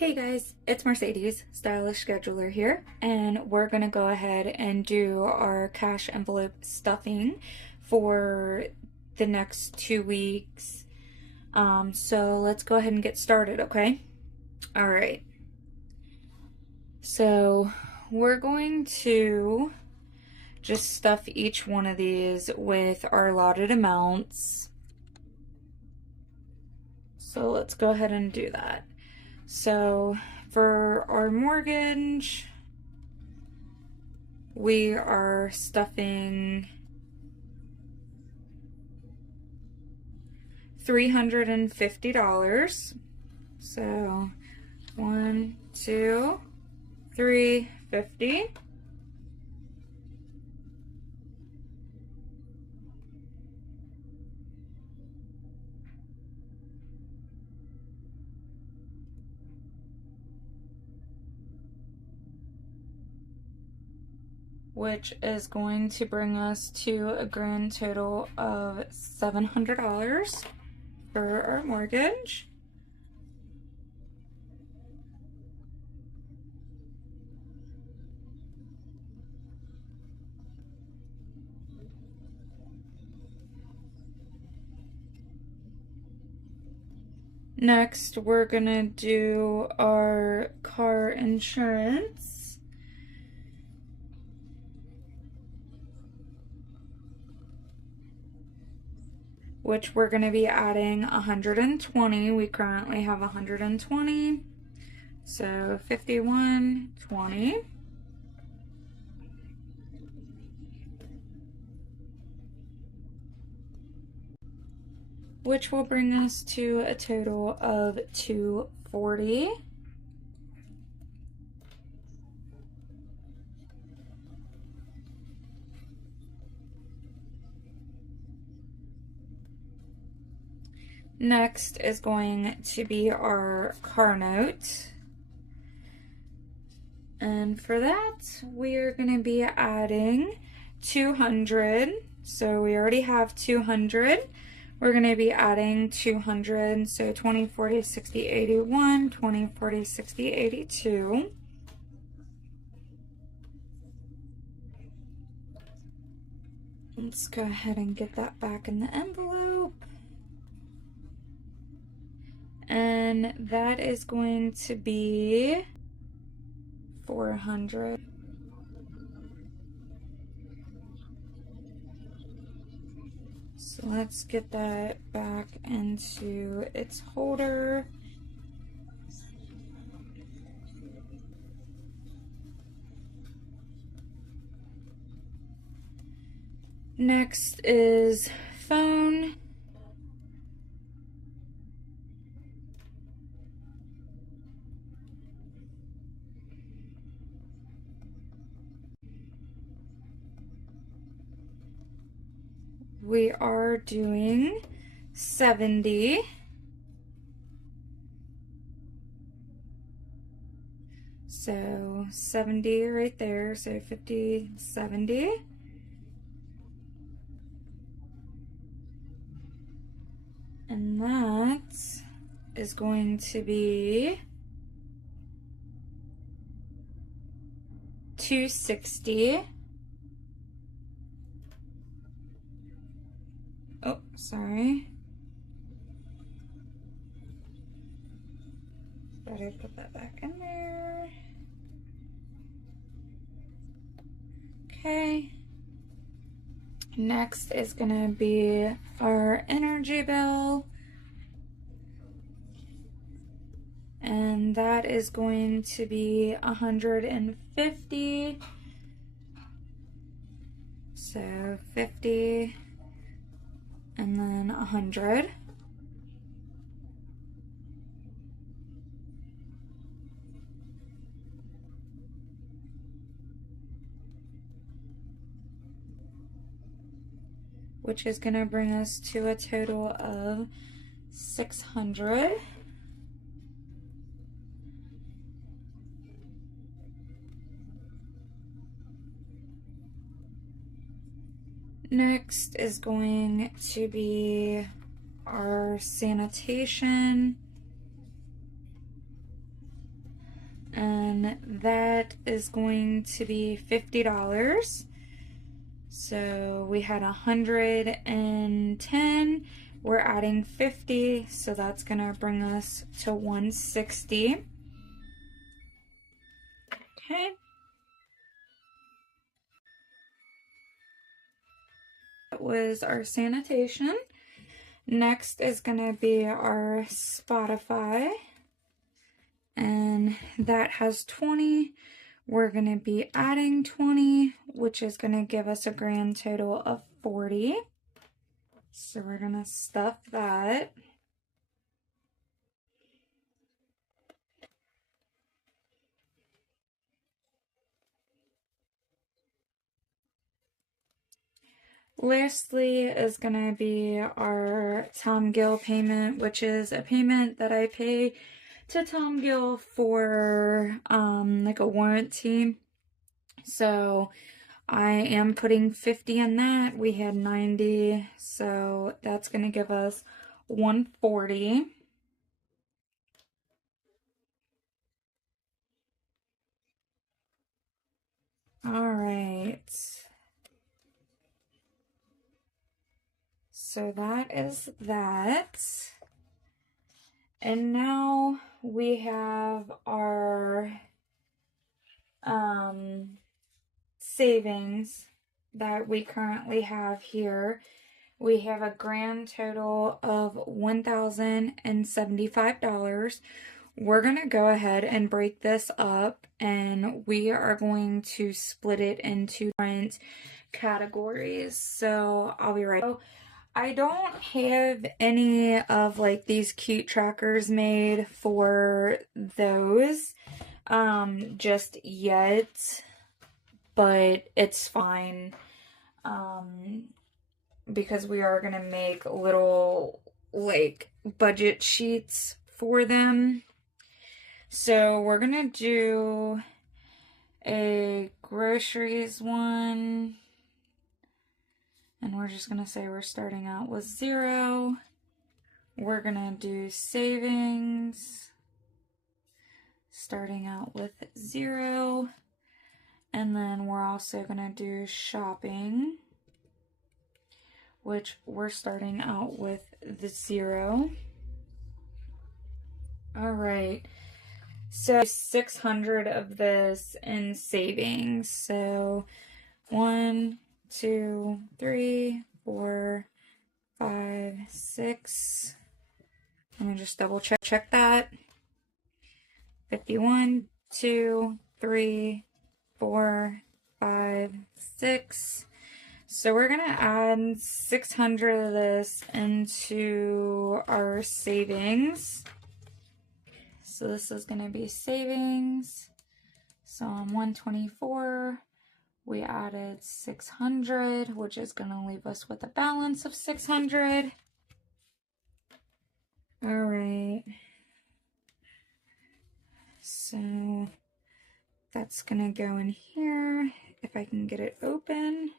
Hey guys, it's Mercedes, Stylish Scheduler here, and we're going to go ahead and do our cash envelope stuffing for the next 2 weeks. So let's go ahead and get started, okay? All right. So we're going to just stuff each one of these with our allotted amounts. So let's go ahead and do that. So for our mortgage, we are stuffing $350. So 1, 2, 350. Which is going to bring us to a grand total of $700 for our mortgage. Next, we're gonna do our car insurance. Which we're going to be adding 120. We currently have 120. So 51.20. Which will bring us to a total of 240. Next is going to be our car note. And for that, we are going to be adding 200. So we already have 200. We're going to be adding 200. So 20, 40, 60, 81, 20, 40, 60, 82. Let's go ahead and get that back in the envelope. And that is going to be 400. So let's get that back into its holder. Next is phone. We are doing 70. So 70 right there, so 50, 70. And that is going to be 260. Oh, sorry. Better put that back in there. Okay. Next is gonna be our energy bill. And that is going to be 150. So 50 and then 100. Which is going to bring us to a total of 600. Next is going to be our sanitation. and that is going to be $50. So we had 110, we're adding 50, so that's gonna bring us to 160. Okay. That was our sanitation. Next is gonna be our Spotify, and that has 20. We're gonna be adding 20, which is gonna give us a grand total of 40. So we're gonna stuff that. Lastly is gonna be our Tom Gill payment, which is a payment that I pay to Tom Gill for like a warranty. So I am putting 50 in that. We had 90, so that's gonna give us 140. All right. So that is that. And now we have our savings that we currently have here. We have a grand total of $1,075. We're going to go ahead and break this up, and we are going to split it into different categories. So I'll be right back. I don't have any of like these cute trackers made for those just yet, but it's fine because we are gonna make little like budget sheets for them. So we're gonna do a groceries one. And we're just going to say we're starting out with 0. We're going to do savings, starting out with 0. And then we're also going to do shopping, which we're starting out with the 0. All right. So 600 of this in savings. So 1, 2, 3, 4, 5, 6. Let me just double check that. 51, 2, 3, 4, 5, 6. So we're gonna add 600 of this into our savings. So this is gonna be savings. So on 124. We added 600, which is going to leave us with a balance of 600. All right. So that's going to go in here if I can get it open.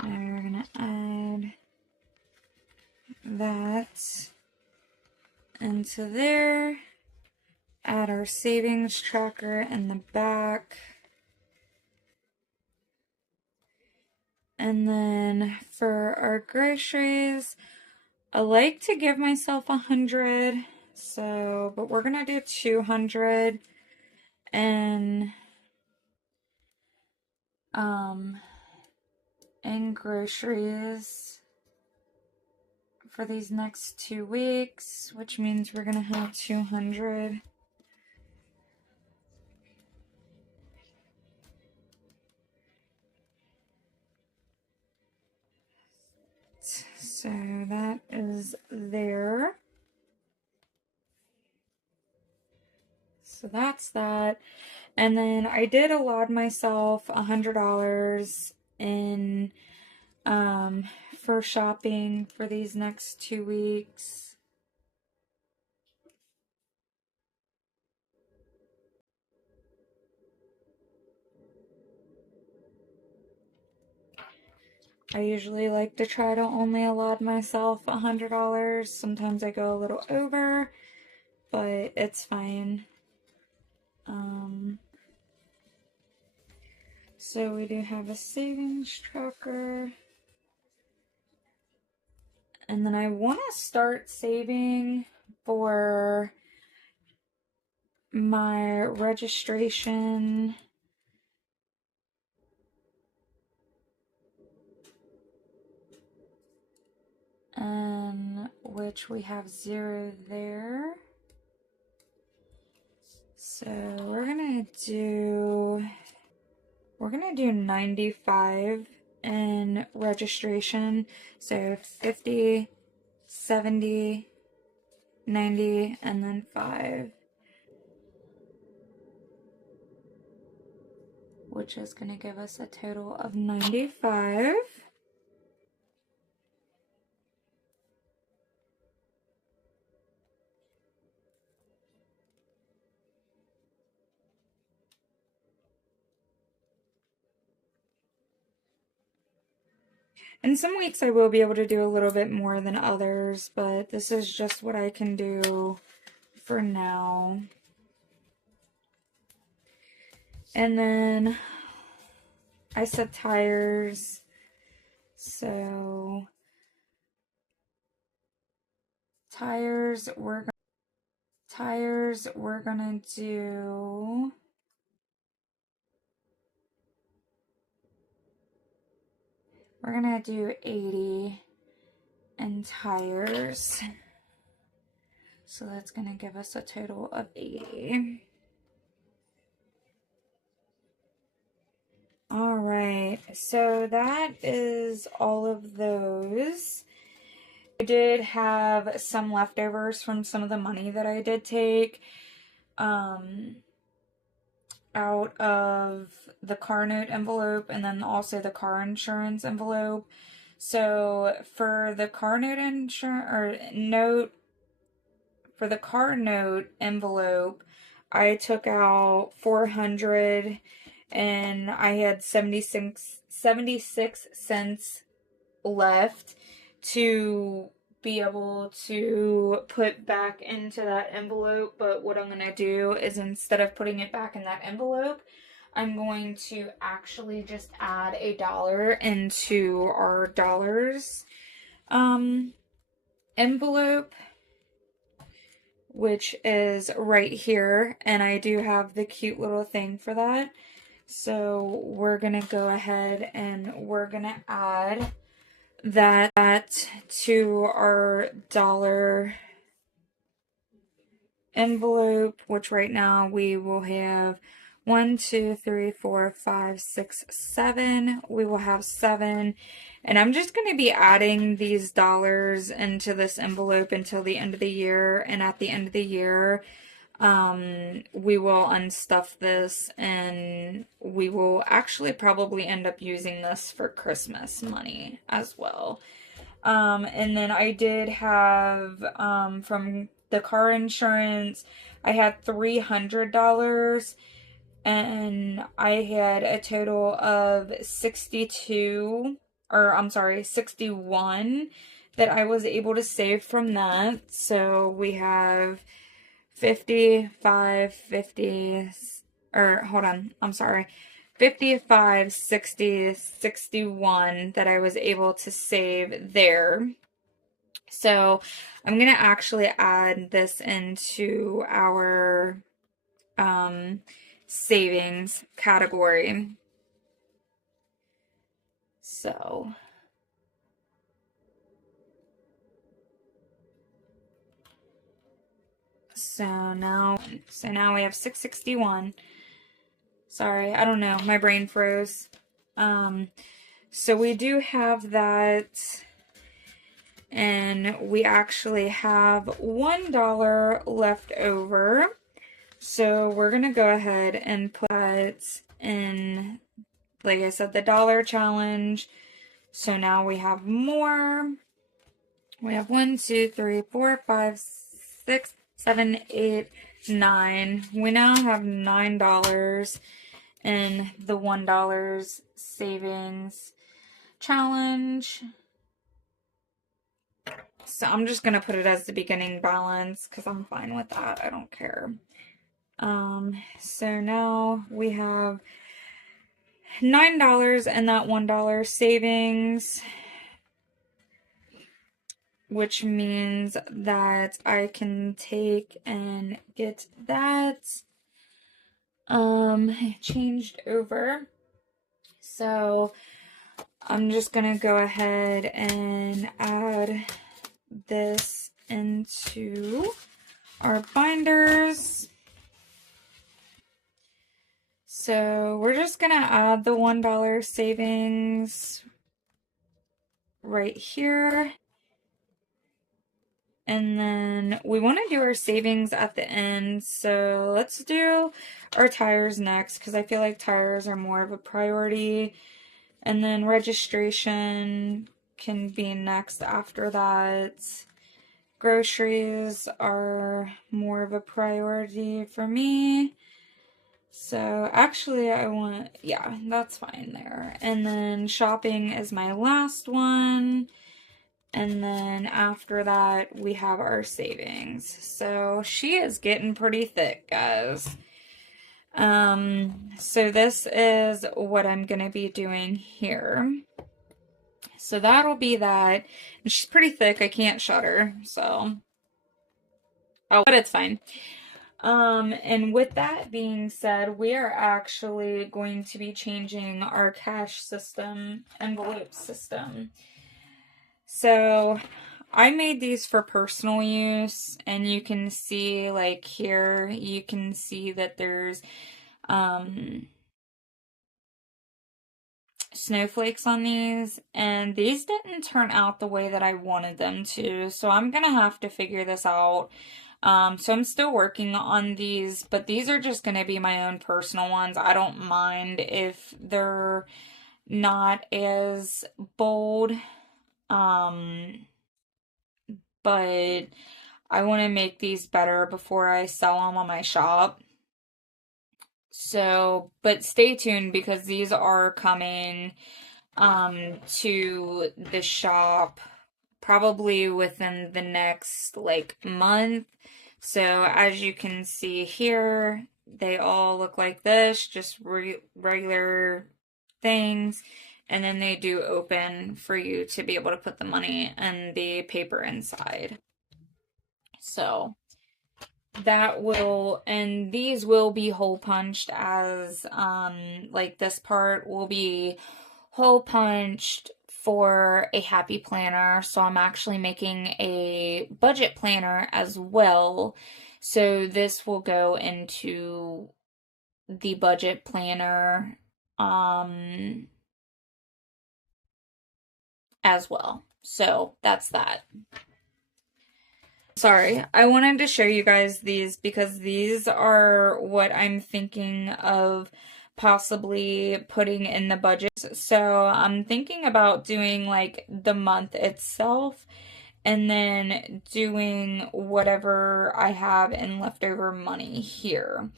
And we're going to add that into there. Add our savings tracker in the back. And then for our groceries, I like to give myself 100. So, but we're gonna do 200 and in groceries for these next 2 weeks, which means we're gonna have 200. So that is there. So that's that. And then I did allot myself $100 in for shopping for these next 2 weeks. I usually like to try to only allot myself $100. Sometimes I go a little over, but it's fine. So we do have a savings tracker. And then I want to start saving for my registration. Which we have 0 there. So we're gonna do 95 in registration. So 50, 70, 90, and then 5. Which is gonna give us a total of 95. And some weeks I will be able to do a little bit more than others, but this is just what I can do for now. And then I said tires, so tires we're gonna do We're gonna do 80 in tires. So that's gonna give us a total of 80. All right, so that is all of those. I did have some leftovers from some of the money that I did take out of the car note envelope and then also the car insurance envelope. So for the car note for the car note envelope, I took out 400 and I had 76 cents left to be able to put back into that envelope. But what I'm going to do is, instead of putting it back in that envelope, I'm going to actually just add $1 into our dollars envelope, which is right here, and I do have the cute little thing for that. So we're gonna go ahead and we're gonna add that to our dollar envelope, which right now we will have 1, 2, 3, 4, 5, 6, 7. We will have 7. And I'm just going to be adding these dollars into this envelope until the end of the year. And at the end of the year, we will unstuff this and we will actually probably end up using this for Christmas money as well. And then I did have, from the car insurance, I had $300 and I had a total of 61 that I was able to save from that. So we have 55, 50, or hold on, I'm sorry, 55, 60, 61 that I was able to save there. So I'm going to actually add this into our savings category. So now we have 661. Sorry, I don't know, my brain froze. So we do have that, and we actually have $1 left over. So we're gonna go ahead and put in, like I said, the dollar challenge. So now we have more. We have 1, 2, 3, 4, 5, 6, 7, 8, 9. We now have $9 in the $1 savings challenge. So I'm just going to put it as the beginning balance because I'm fine with that. I don't care. So now we have $9 and that $1 savings, which means that I can take and get that changed over. So I'm just gonna go ahead and add this into our binders. So we're just gonna add the $1 savings right here. And then we want to do our savings at the end. So let's do our tires next because I feel like tires are more of a priority. And then registration can be next after that. Groceries are more of a priority for me. So actually yeah, that's fine there. And then shopping is my last one. And then after that, we have our savings. So she is getting pretty thick, guys. So this is what I'm going to be doing here. So that'll be that. And she's pretty thick. I can't shut her. So, oh, but it's fine. And with that being said, we are actually going to be changing our cash system, envelope system. So I made these for personal use, and you can see like here, you can see that there's snowflakes on these, and these didn't turn out the way that I wanted them to, so I'm gonna have to figure this out. So I'm still working on these, but these are just gonna be my own personal ones. I don't mind if they're not as bold. But I want to make these better before I sell them on my shop. So, but stay tuned because these are coming to the shop probably within the next like month. So as you can see here, they all look like this, just regular things. And then they do open for you to be able to put the money and the paper inside. So that will, and these will be hole punched as, like this part will be hole punched for a happy planner. So I'm actually making a budget planner as well. So this will go into the budget planner, as well. So that's that. Sorry, I wanted to show you guys these because these are what I'm thinking of possibly putting in the budget. So I'm thinking about doing like the month itself and then doing whatever I have in leftover money here.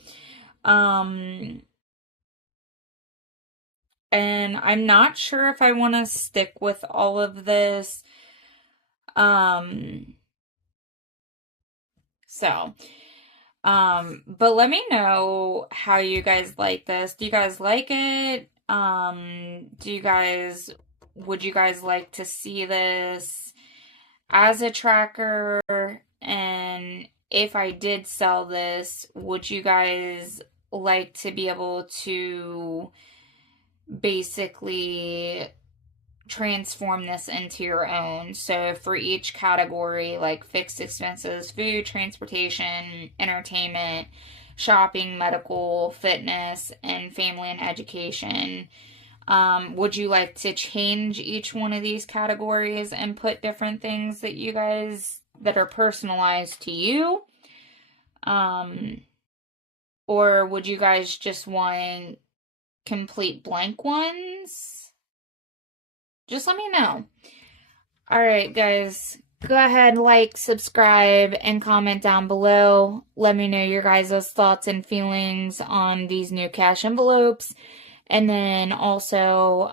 And I'm not sure if I want to stick with all of this. But let me know how you guys like this. Do you guys like it? Would you guys like to see this as a tracker? And if I did sell this, would you guys like to be able to basically transform this into your own? So for each category, like fixed expenses, food, transportation, entertainment, shopping, medical, fitness, and family and education, would you like to change each one of these categories and put different things that you guys that are personalized to you? Or would you guys just want complete blank ones? Just let me know. All right, guys, go ahead, like, subscribe, and comment down below. Let me know your guys' thoughts and feelings on these new cash envelopes. And then also,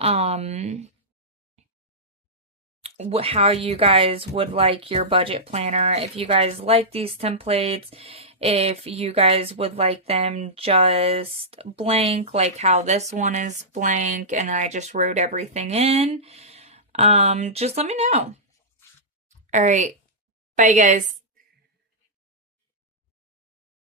how you guys would like your budget planner. If you guys like these templates, if you guys would like them just blank, like how this one is blank and I just wrote everything in, just let me know. All right. Bye, guys.